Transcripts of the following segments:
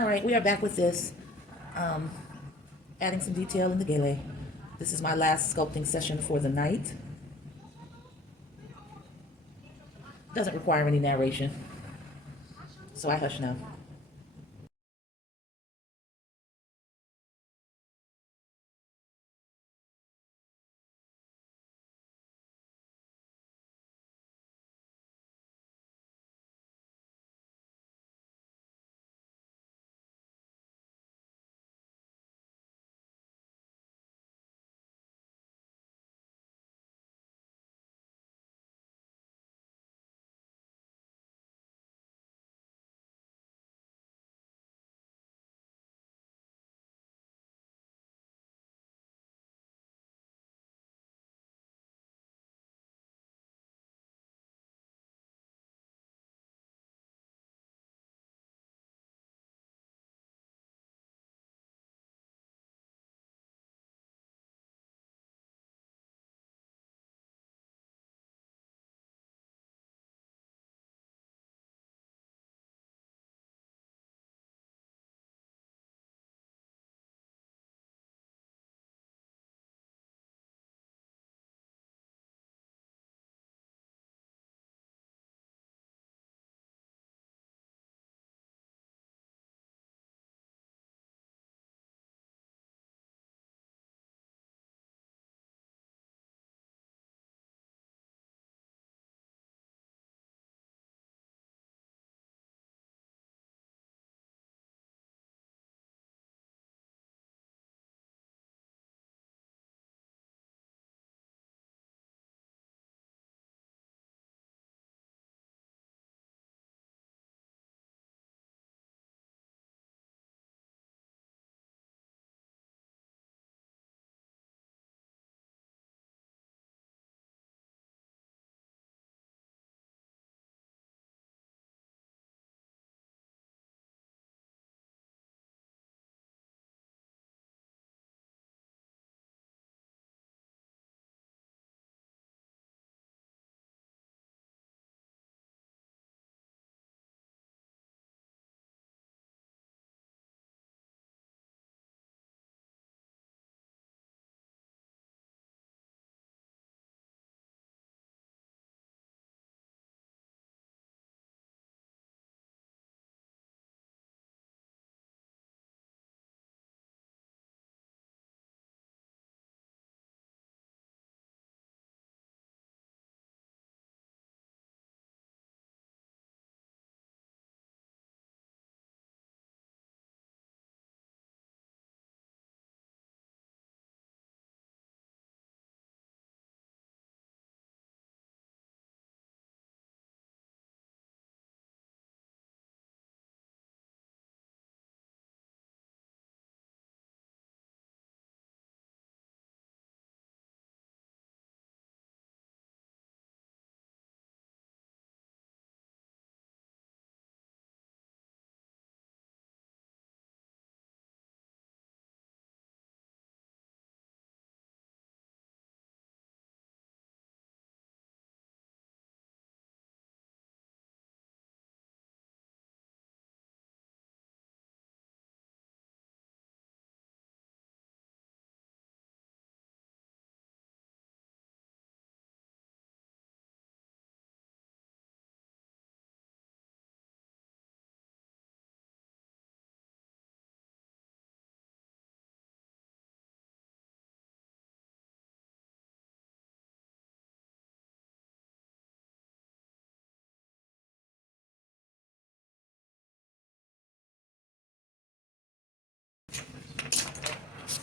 All right, we are back with this, um, adding some detail in the gele. This is my last sculpting session for the night. Doesn't require any narration, so I hush now.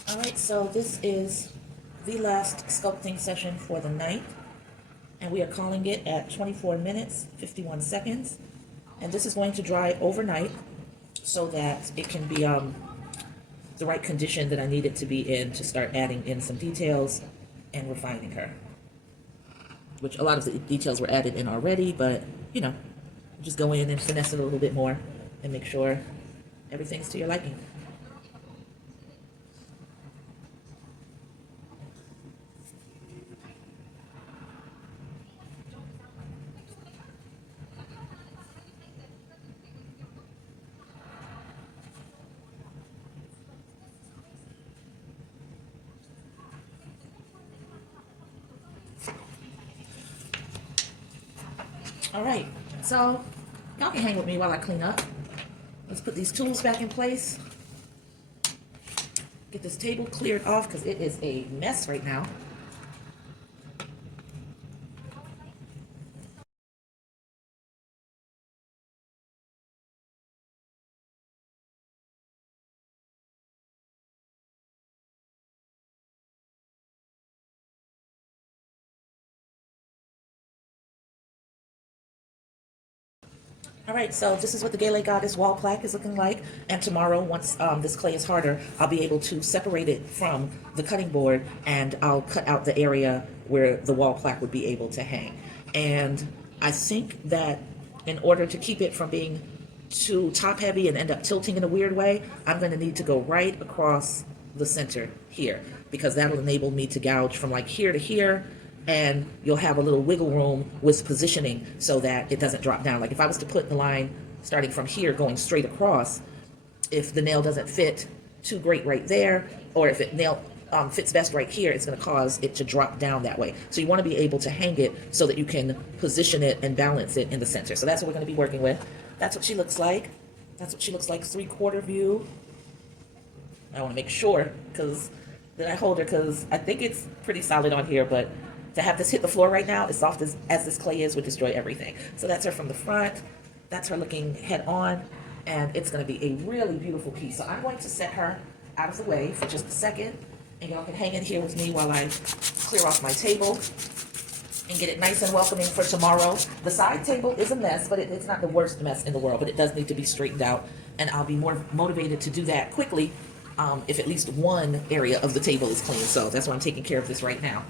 All right, so this is the last sculpting session for the night, and we are calling it at 24 minutes, 51 seconds. And this is going to dry overnight so that it can be the right condition that I need it to be in to start adding in some details and refining her. Which a lot of the details were added in already, but you know, just go in and finesse it a little bit more and make sure everything's to your liking. All right, so y'all can hang with me while I clean up. Let's put these tools back in place. Get this table cleared off because it is a mess right now. All right, so this is what the Gele Goddess wall plaque is looking like. And tomorrow, once this clay is harder, I'll be able to separate it from the cutting board, and I'll cut out the area where the wall plaque would be able to hang. And I think that in order to keep it from being too top heavy and end up tilting in a weird way, I'm going to need to go right across the center here, because that'll enable me to gouge from like here to here, and you'll have a little wiggle room with positioning so that it doesn't drop down. Like if I was to put the line starting from here going straight across, if the nail doesn't fit too great right there, or if it nail fits best right here, it's going to cause it to drop down that way. So you want to be able to hang it so that you can position it and balance it in the center. So that's what we're going to be working with. That's what she looks like. That's what she looks like 3/4 view. I want to make sure that I hold her, because I think it's pretty solid on here, but to have this hit the floor right now, as soft as this clay is, would destroy everything. So that's her from the front. That's her looking head on, and it's going to be a really beautiful piece. So I'm going to set her out of the way for just a second, and y'all can hang in here with me while I clear off my table and get it nice and welcoming for tomorrow. The side table is a mess, but it's not the worst mess in the world, but it does need to be straightened out, and I'll be more motivated to do that quickly if at least one area of the table is clean. So that's why I'm taking care of this right now.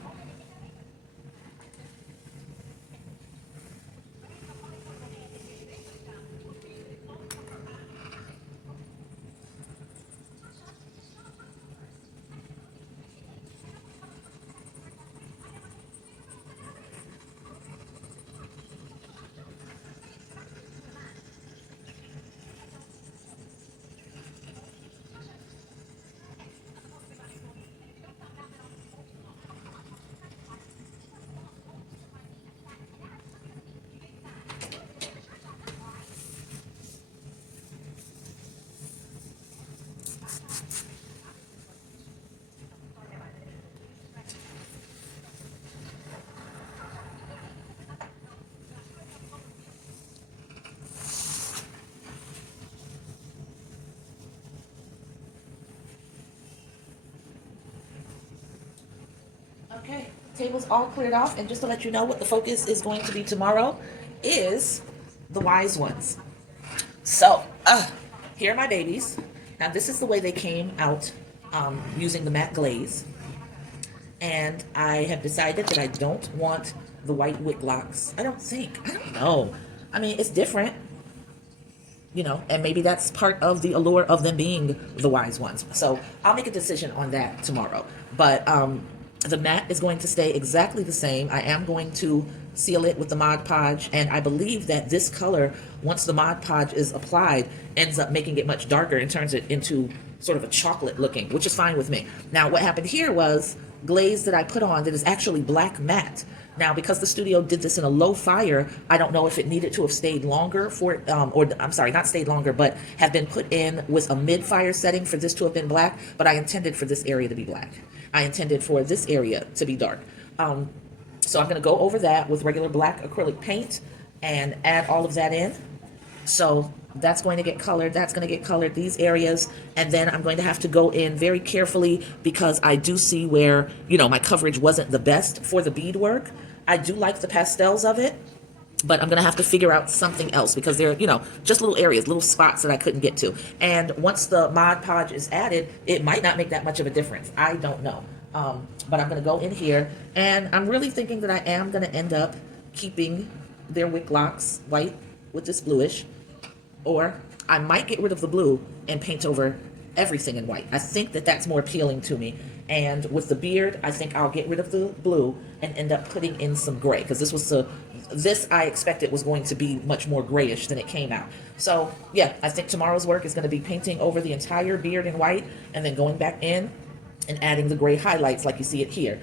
Okay, table's all cleared off, and just to let you know what the focus is going to be tomorrow is the wise ones. So, here are my babies. Now this is the way they came out using the matte glaze. And I have decided that I don't want the white wick locks. I don't know. I mean, it's different, and maybe that's part of the allure of them being the wise ones. So I'll make a decision on that tomorrow. But the matte is going to stay exactly the same. I am going to seal it with the Mod Podge, and I believe that this color, once the Mod Podge is applied, ends up making it much darker and turns it into sort of a chocolate looking, which is fine with me. Now, what happened here was glaze that I put on that is actually black matte. Now, because the studio did this in a low fire, I don't know if it needed to have stayed longer or I'm sorry, not stayed longer, but have been put in with a mid-fire setting for this to have been black, but I intended for this area to be black. I intended for this area to be dark. So I'm going to go over that with regular black acrylic paint and add all of that in. So that's going to get colored. That's going to get colored, these areas. And then I'm going to have to go in very carefully, because I do see where, my coverage wasn't the best for the beadwork. I do like the pastels of it, but I'm going to have to figure out something else, because they're, just little areas, little spots that I couldn't get to. And once the Mod Podge is added, it might not make that much of a difference. I don't know. But I'm going to go in here, and I'm really thinking that I am going to end up keeping their wick locks white with this bluish, or I might get rid of the blue and paint over everything in white. I think that that's more appealing to me. And with the beard, I think I'll get rid of the blue and end up putting in some gray, because this I expected was going to be much more grayish than it came out. So yeah, I think tomorrow's work is going to be painting over the entire beard in white, and then going back in and adding the gray highlights like you see it here.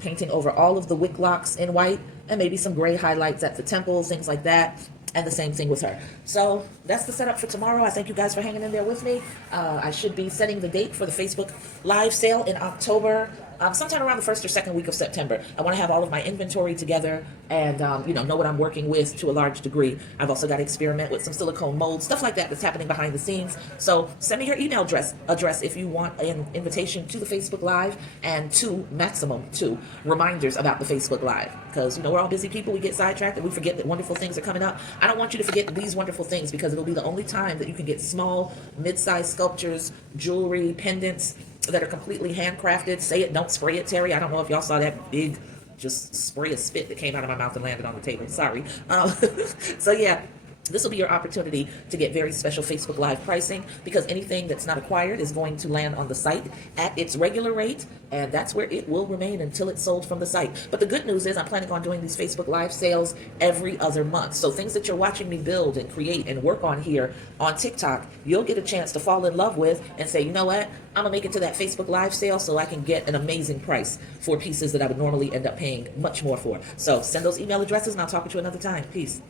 Painting over all of the wick locks in white, and maybe some gray highlights at the temples, things like that. And the same thing with her. So that's the setup for tomorrow. I thank you guys for hanging in there with me. I should be setting the date for the Facebook live sale in October, sometime around the first or second week of September. I want to have all of my inventory together and know what I'm working with to a large degree. I've also got to experiment with some silicone molds, stuff like that that's happening behind the scenes. So send me your email address if you want an invitation to the Facebook Live, and maximum two reminders about the Facebook Live, because we're all busy people. We get sidetracked and we forget that wonderful things are coming up. I don't want you to forget these wonderful things, because it'll be the only time that you can get small, mid-sized sculptures, jewelry, pendants that are completely handcrafted. Say it, don't spray it, Terry. I don't know if y'all saw that big just spray of spit that came out of my mouth and landed on the table. Sorry. So yeah, this will be your opportunity to get very special Facebook Live pricing, because anything that's not acquired is going to land on the site at its regular rate, and that's where it will remain until it's sold from the site. But the good news is I'm planning on doing these Facebook Live sales every other month. So things that you're watching me build and create and work on here on TikTok, you'll get a chance to fall in love with and say, you know what, I'm gonna make it to that Facebook Live sale so I can get an amazing price for pieces that I would normally end up paying much more for. So send those email addresses and I'll talk with you another time. Peace.